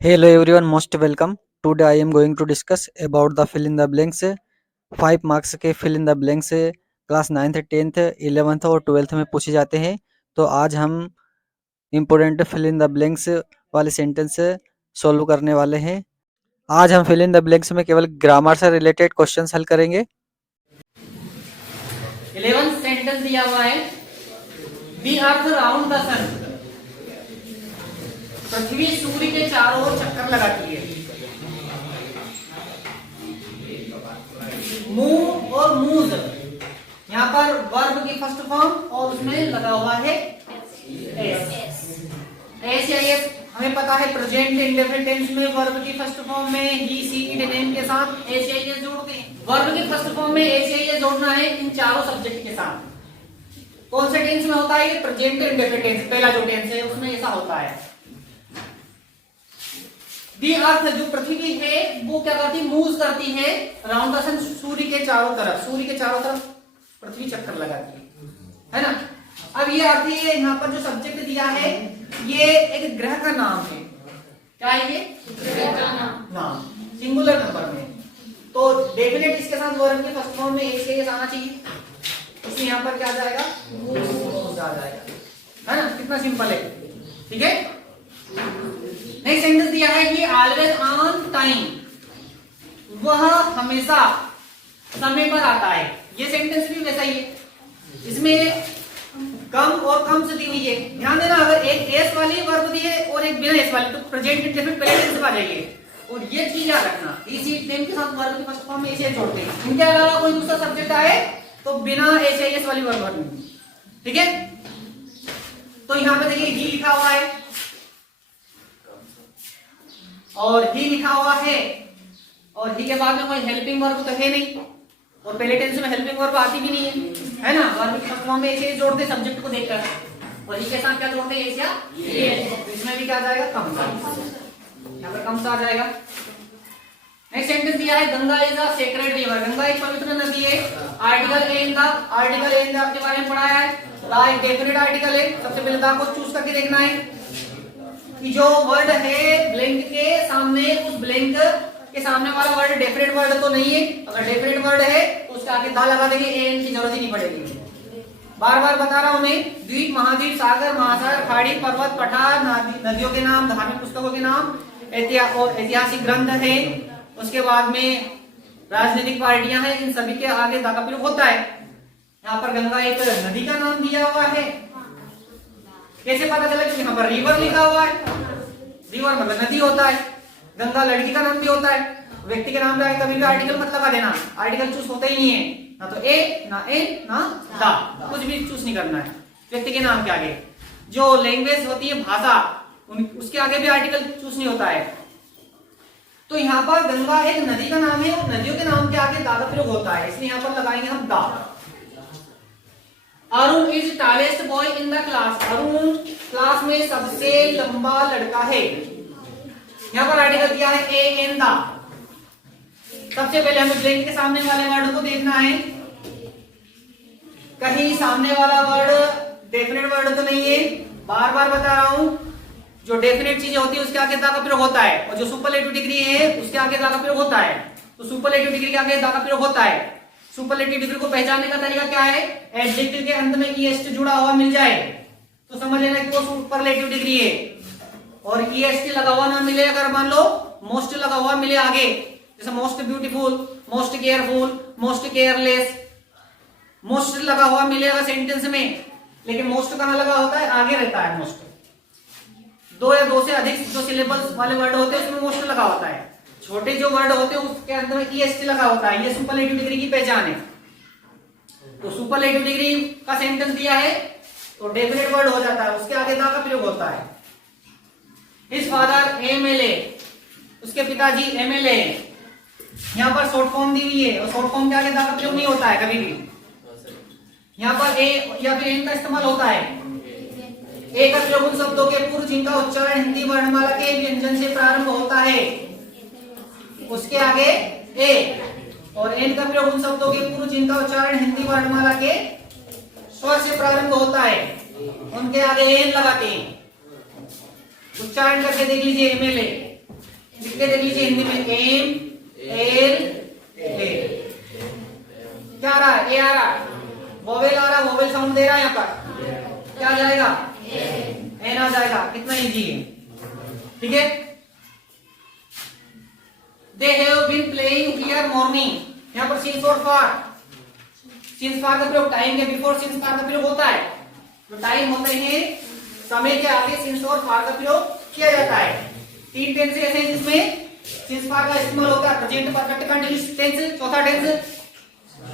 Hello everyone, most welcome. Today I am going to discuss about the fill in the blanks. 5 marks के fill in the blanks class 9th 10th 11th और 12th में पूछे जाते हैं। तो आज हम important fill in the blanks वाले सेंटेंस सॉल्व करने वाले हैं। आज हम फिल इन द ब्लैंक्स में केवल ग्रामर से रिलेटेड क्वेश्चंस हल करेंगे। 11th सेंटेंस दिया हुआ है, दी अर्थ राउंड द सन। पृथ्वी सूर्य के चारों ओर चक्कर लगाती है। मूव और मूव, यहाँ पर वर्ब की फर्स्ट फॉर्म और उसमें लगा हुआ है एस। एस या एस हमें पता है प्रेजेंट इंडेफिनिट टेंस में वर्ब की फर्स्ट फॉर्म में ही सी इट नेम के साथ एस या एस जोड़ते हैं। वर्ब की फर्स्ट फॉर्म में एस या एस जोड़ना है इन चारों सब्जेक्ट के साथ। कौन से टेंस में होता है? ये प्रेजेंट इंडेफिनिट टेंस, पहला जो टेंस है उसमें ऐसा होता है। दी अर्थ जो पृथ्वी है वो क्या करती है? मूव करती है राउंड द सन, सूर्य के चारों तरफ। सूर्य के चारों तरफ पृथ्वी चक्कर लगाती है ना। अब ये अर्थ है, यहाँ पर जो सब्जेक्ट दिया है ये एक ग्रह का नाम है। क्या है ये? ग्रह का नाम, सिंगुलर नंबर में। तो डेफिनेट इसके साथ वर्ब के फर्स्ट फॉर्म में एस या एस आना चाहिए, इसलिए यहाँ पर क्या आ जाएगा? मूव आ जाएगा, है ना। कितना सिंपल है, ठीक है। नेक्स्ट सेंटेंस दिया है कि ऑलवेज ऑन टाइम, वह हमेशा समय पर आता है। ये सेंटेंस भी वैसा ही है, इसमें कम और कम से दी हुई है। ध्यान देना, अगर एक एस वाली वर्ब दी है और एक बिना एस वाली तो प्रेजेंट इंडेफिनिट पहले टेंस में आ जाएगी। और ये चीज याद रखना, इसी टेम के साथ वर्ब के फर्स्ट फॉर्म में एस जोड़ते हैं। इनके अलावा कोई दूसरा सब्जेक्ट आए तो बिना एस या एस वाली वर्ब नहीं, ठीक है। तो यहाँ पे देखिए ही लिखा हुआ है और ही लिखा हुआ है, और ही के बाद में कोई हेल्पिंग वर्ब तो है नहीं, और पहले टेंस में हेल्पिंग वर्ब आती भी नहीं है ना। वर्ब के फर्स्ट फॉर्म में ऐसे जोड़ते सब्जेक्ट को देखकर, और ही के साथ क्या जोड़ते हैं? एस या एस। इसमें भी क्या आ जाएगा? कम सा, यहाँ पर कम सा आ जाएगा। नेक्स्ट सेंटेंस दिया है Ganga is a sacred river, Ganga एक पवित्र नदी है। Article a in the, article a in the आपके बारे में पढ़ाया है। द एक डेफिनेट आर्टिकल है, सबसे पहले द को चूज करके देखना है कि जो वर्ड है ब्लैंक के सामने, उस ब्लैंक के सामने वाला वर्ड डेफिनेट वर्ड तो नहीं है। अगर डेफिनेट वर्ड है तो उसके आगे दा लगा देंगे, एन की जरूरत ही नहीं पड़ेगी। बार बार बता रहा हूं मैं, द्वीप, महाद्वीप, सागर, महासागर, खाड़ी, पर्वत, पठार, नदियों के नाम, धार्मिक पुस्तकों के नाम, ऐतिहासिक ग्रंथ है, उसके बाद में राजनीतिक पार्टियां हैं, इन सभी के आगे दा का प्रयोग होता है। यहाँ पर गंगा एक नदी का नाम दिया हुआ है। कैसे पता चला? कि यहाँ पर रिवर लिखा हुआ है, रिवर मतलब नदी होता है। गंगा लड़की का नाम भी होता है। व्यक्ति के नाम पे कभी भी आर्टिकल मत लगा देना, आर्टिकल चूज होता ही नहीं है, ना तो ए ना एन ना दा, कुछ भी चूज नहीं करना है व्यक्ति के नाम के आगे। जो लैंग्वेज होती है, भाषा, उसके आगे भी आर्टिकल चूज नहीं होता है। तो यहाँ पर गंगा एक नदी का नाम है और नदियों के नाम के आगे दा का प्रयोग होता है, इसलिए यहाँ पर लगाएंगे हम दा। Arun is tallest boy in the class, Arun class में सबसे लंबा लड़का है। यहाँ पर आर्टिकल दिया है ए एन दा। सबसे पहले हमें ब्लैंक के सामने वाले वर्ड को देखना है, कहीं सामने वाला वर्ड डेफिनेट वर्ड तो नहीं है। बार बार बता रहा हूं, जो डेफिनेट चीजें होती है उसके आगे दा का प्रयोग होता है, और जो सुपरलेटिव डिग्री है उसके आगे दा का प्रयोग होता है। तो सुपरलेटिव डिग्री के आगे दा का प्रयोग होता है। सुपरलेटिव डिग्री को पहचानने का तरीका क्या है? एडजेक्टिव के अंत में ईएसटी जुड़ा हुआ मिल जाए तो समझ लेना कि वो सुपरलेटिव डिग्री है। और ईएसटी लगा हुआ ना मिले, अगर मान लो मोस्ट लगा हुआ मिले आगे, जैसे most beautiful, most careful, most careless, most लगा हुआ मिलेगा सेंटेंस में, लेकिन मोस्ट कहां लगा होता है? आगे रहता है मोस्ट। दो या दो से अधिक जो सिलेबल्स वाले वर्ड होते हैं उसमें मोस्ट लगा होता है। छोटे जो वर्ड होते हैं उसके अंदर में ईएसटी लगा होता है। ये सुपरलेटिव डिग्री की पहचान है। तो सुपरलेटिव डिग्री का सेंटेंस दिया है तो डेफिनेट वर्ड हो जाता है, उसके आगे दा का प्रयोग होता है। हिज फादर एमएलए, उसके पिताजी एमएलए। यहाँ पर शॉर्ट फॉर्म दी हुई है और शॉर्ट फॉर्म के आगे दा का प्रयोग नहीं होता है कभी भी। यहाँ पर ए या फिर एन का इस्तेमाल होता है। ए का प्रयोग उन शब्दों के पूर्व जिनका उच्चारण हिंदी वर्णमाला के व्यंजन से प्रारंभ होता है, उसके आगे ए, और एन का प्रयोग उन शब्दों के पूर्व जिनका उच्चारण हिंदी वर्णमाला के स्वर से प्रारंभ होता है, उनके आगे एन लगाते हैं। उच्चारण करके देख लीजिए एमएलए। लिख के देख लीजिए हिंदी में, एम एल ए। क्या आ रहा है? ए आ रहा है, वोवेल आ रहा है, वोवेल साउंड दे रहा है यहाँ पर, क्या आ जाएगा? एन आ जाएगा। कितना इजी है, ठीक है। They have been playing here morning, यहाँ पर सिंस और फॉर, सिंस फॉर का प्रयोग टाइम के बिफोर सिंस फॉर का प्रयोग होता है। जो टाइम होते हैं समय के आगे सिंस और फॉर का प्रयोग किया जाता है। 3 टेंस ऐसे हैं जिसमें सिंस फॉर का इस्तेमाल होता है। प्रेजेंट परफेक्ट कंटीन्यूअस टेंस, चौथा टेंस,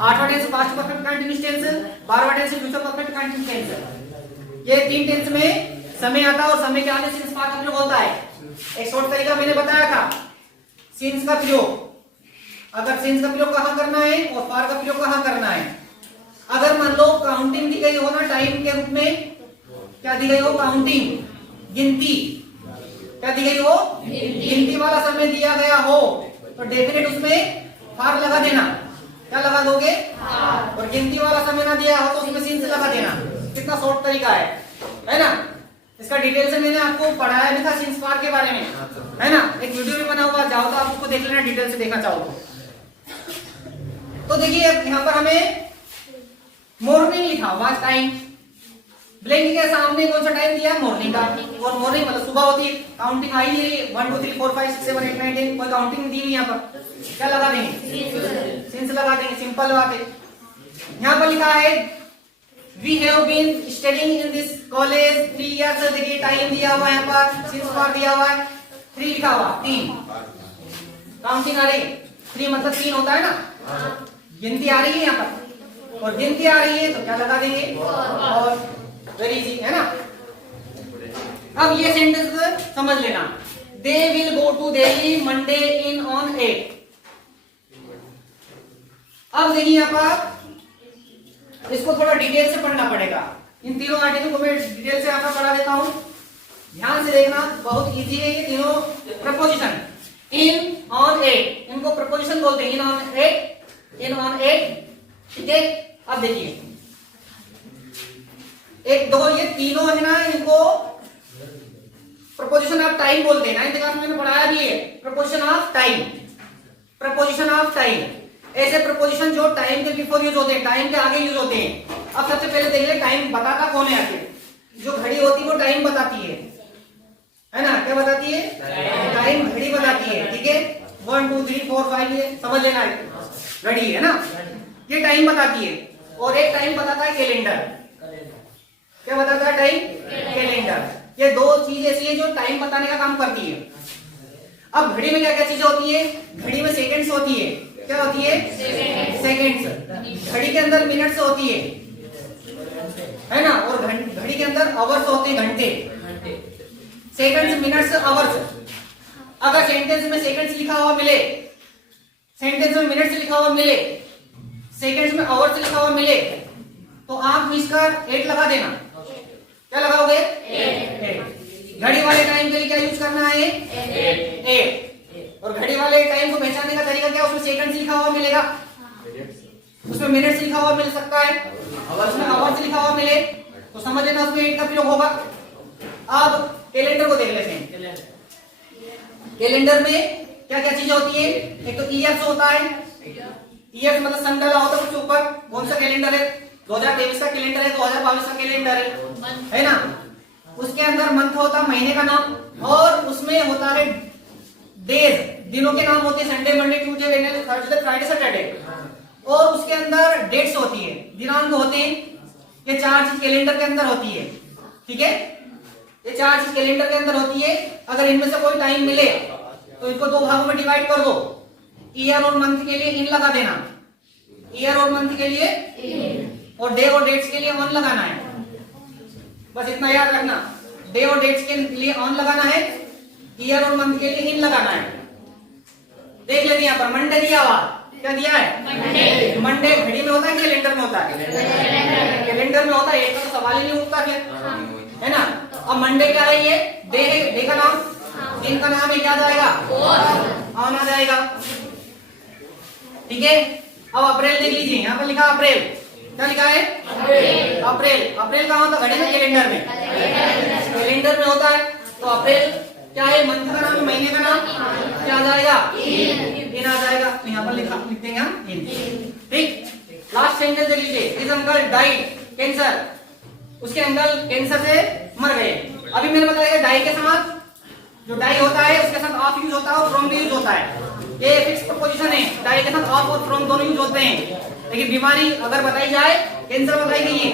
8वां tense past perfect continuous tense, 12वां tense future perfect continuous tense. ये 3 टेंस में समय आता है और समय के आगे सिंस फॉर का प्रयोग होता है। एक शॉर्ट तरीका मैंने बताया था, सिंस का प्रयोग, अगर सिंस का प्रयोग कहां करना है और फॉर का प्रयोग कहां करना है। अगर मान लो काउंटिंग दी गई हो ना टाइम के रूप में, क्या दी गई हो? काउंटिंग, गिनती, क्या दी गई हो? गिनती वाला समय दिया गया हो तो डेफिनेट उसमें फॉर लगा देना। क्या लगा दोगे? और गिनती वाला समय ना दिया हो तो उसमें सिंस लगा देना। कितना शॉर्ट तरीका है ना। इसका डिटेल से मैंने आपको पढ़ाया भी था सिंस फॉर के बारे में, है ना। एक वीडियो भी बना हुआ, जाओ तो आप उसको देख लेना डिटेल से, देखना चाहो तो देखिए यहाँ पर हमें मॉर्निंग लिखा हुआ टाइम, ब्लैंक के सामने कौन सा टाइम दिया? मॉर्निंग का। और मॉर्निंग मतलब सुबह होती है, काउंटिंग आई नहीं है 1 2 3 4 5 6 7 8 9 10, कोई काउंटिंग दी हुई यहाँ पर। क्या लगा देंगे? सिंस लगा देंगे, सिंपल बात है। यहाँ पर लिखा है we have been studying in this college 3 years. देखिए टाइम दिया हुआ है यहाँ पर, सिंस फॉर दिया हुआ है, 3 लिखा हुआ, 3 काउंटिंग आ रही है। 3 मतलब 3 होता है ना, गिनती आ रही है यहाँ पर और गिनती आ रही है तो क्या लगा देंगे? और वेरी इजी, है ना। अब ये सेंटेंस समझ लेना, they will go to Delhi Monday in on 8। अब देखिए यहाँ पर इसको थोड़ा डिटेल से पढ़ना पड़ेगा। इन तीनों आर्टिकल को मैं डिटेल से यहाँ पर पढ़ा देता हूं, ध्यान से देखना, बहुत इजी है ये तीनों। प्रपोजिशन, इन ऑन 8, इनको प्रपोजिशन बोलते हैं। इन ऑन 8, इन ऑन 8, ठीक है। अब देखिए 1 2 ये तीनों है ना, इनको प्रपोजिशन ऑफ टाइम बोलते हैं। 9th क्लास में मैंने पढ़ाया भी है, preposition of time, preposition of time. ऐसे प्रपोजिशन जो टाइम के बिफोर यूज होते हैं, टाइम के आगे यूज होते हैं। अब सबसे पहले देख ले टाइम बताता कौन है आखिर। जो घड़ी होती है वो टाइम बताती है ना। क्या बताती है? टाइम घड़ी बताती है, ठीक है। 1 2 3 4 5 ये समझ लेना, घड़ी है ना, ये टाइम बताती है। और एक टाइम बताता है कैलेंडर। क्या बताता है? Time, calendar. ये 2 चीज ऐसी है जो टाइम बताने का काम करती है। अब घड़ी में क्या क्या चीजें होती है? घड़ी में सेकंड्स होती है। क्या होती है? सेकंड्स। घड़ी के अंदर मिनट्स होती है ना। और घड़ी के अंदर आवर्स होते हैं, घंटे। Seconds, minutes, hours. अगर सेंटेंस में सेकंड्स लिखा हुआ मिले, सेंटेंस में मिनट्स लिखा हुआ मिले, सेकंड्स में आवर्स लिखा हुआ मिले, तो आप मिसकर 8 लगा देना। क्या लगाओगे? 8। घड़ी वाले टाइम के लिए क्या यूज करना है? 8। और घड़ी वाले टाइम को पहचानने का तरीका क्या? उसमें सेकंड्स लिखा हुआ मिलेगा, उसमें मिनट्स लिखा हुआ मिल सकता है, उसमें आवर्स लिखा हुआ मिले तो समझ लेना उसमें 8 का प्रयोग होगा। अब कैलेंडर को देख लेते हैं। कैलेंडर में क्या क्या चीजें होती है? एक तो ईयर्स होता है, ईयर्स मतलब सन डाला होता है उसके ऊपर। कौन सा कैलेंडर है? 2023 का कैलेंडर है, 2022 का कैलेंडर है ना। उसके अंदर मंथ होता है, महीने का नाम, और उसमें होता है डेज, दिनों के नाम होते हैं, Sunday Monday Tuesday Wednesday Thursday Friday Saturday. और उसके अंदर डेट्स होती है, दिनांक होते हैं। ये 4 चीज कैलेंडर के अंदर होती है, ठीक है। ये 4 चीज कैलेंडर के अंदर होती है। अगर इनमें से कोई टाइम मिले तो इसको 2 भागों में डिवाइड कर दो। ईयर और मंथ के लिए इन लगा देना, ईयर और मंथ के लिए, और डे और डेट्स के लिए ऑन लगाना है। बस इतना याद रखना, डे और डेट्स के लिए ऑन लगाना है, ईयर और मंथ के लिए इन लगाना है। देख लेते हैं यहाँ पर मंडे दिया हुआ, क्या दिया है? मंडे घड़ी में होता है, कैलेंडर में होता है? कैलेंडर में होता है, एक का तो सवाल ही नहीं उठता फिर, है ना। अब मंडे क्या है? ये डे है, डे का नाम, दिन का नाम है, क्या जाएगा? ऑन आ जाएगा, ठीक है। अब अप्रैल देख लीजिए, यहाँ पर लिखा अप्रैल, क्या लिखा है? अप्रैल। अप्रैल कहाँ होता है? घड़ी में, कैलेंडर में? कैलेंडर में होता है तो अप्रैल क्या है मंथ का नाम, महीने का नाम क्या आ जाएगा, इन आ जाएगा। तो यहाँ पर लिख देंगे हम इन। ठीक, लास्ट सेंटेंस देख लीजिए, दिस अंकल डाइड कैंसर, उसके अंकल कैंसर से मर गए। अभी मैंने बताया डाई के साथ जो डाई होता है उसके साथ ऑफ यूज होता है और फ्रॉम भी यूज होता है। ये फिक्स प्रपोजिशन है, डाई के साथ ऑफ और फ्रॉम दोनों यूज होते हैं। लेकिन बीमारी अगर बताई जाए, कैंसर बताई गई है,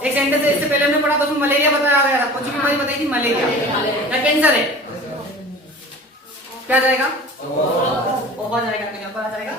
एक सेंटेंस है, इससे पहले हमने पढ़ा था उसमें मलेरिया बताया गया था। कौन सी बीमारी बताई थी, मलेरिया या कैंसर है, क्या आ जाएगा, ऑफ आ जाएगा। यहाँ पर आ जाएगा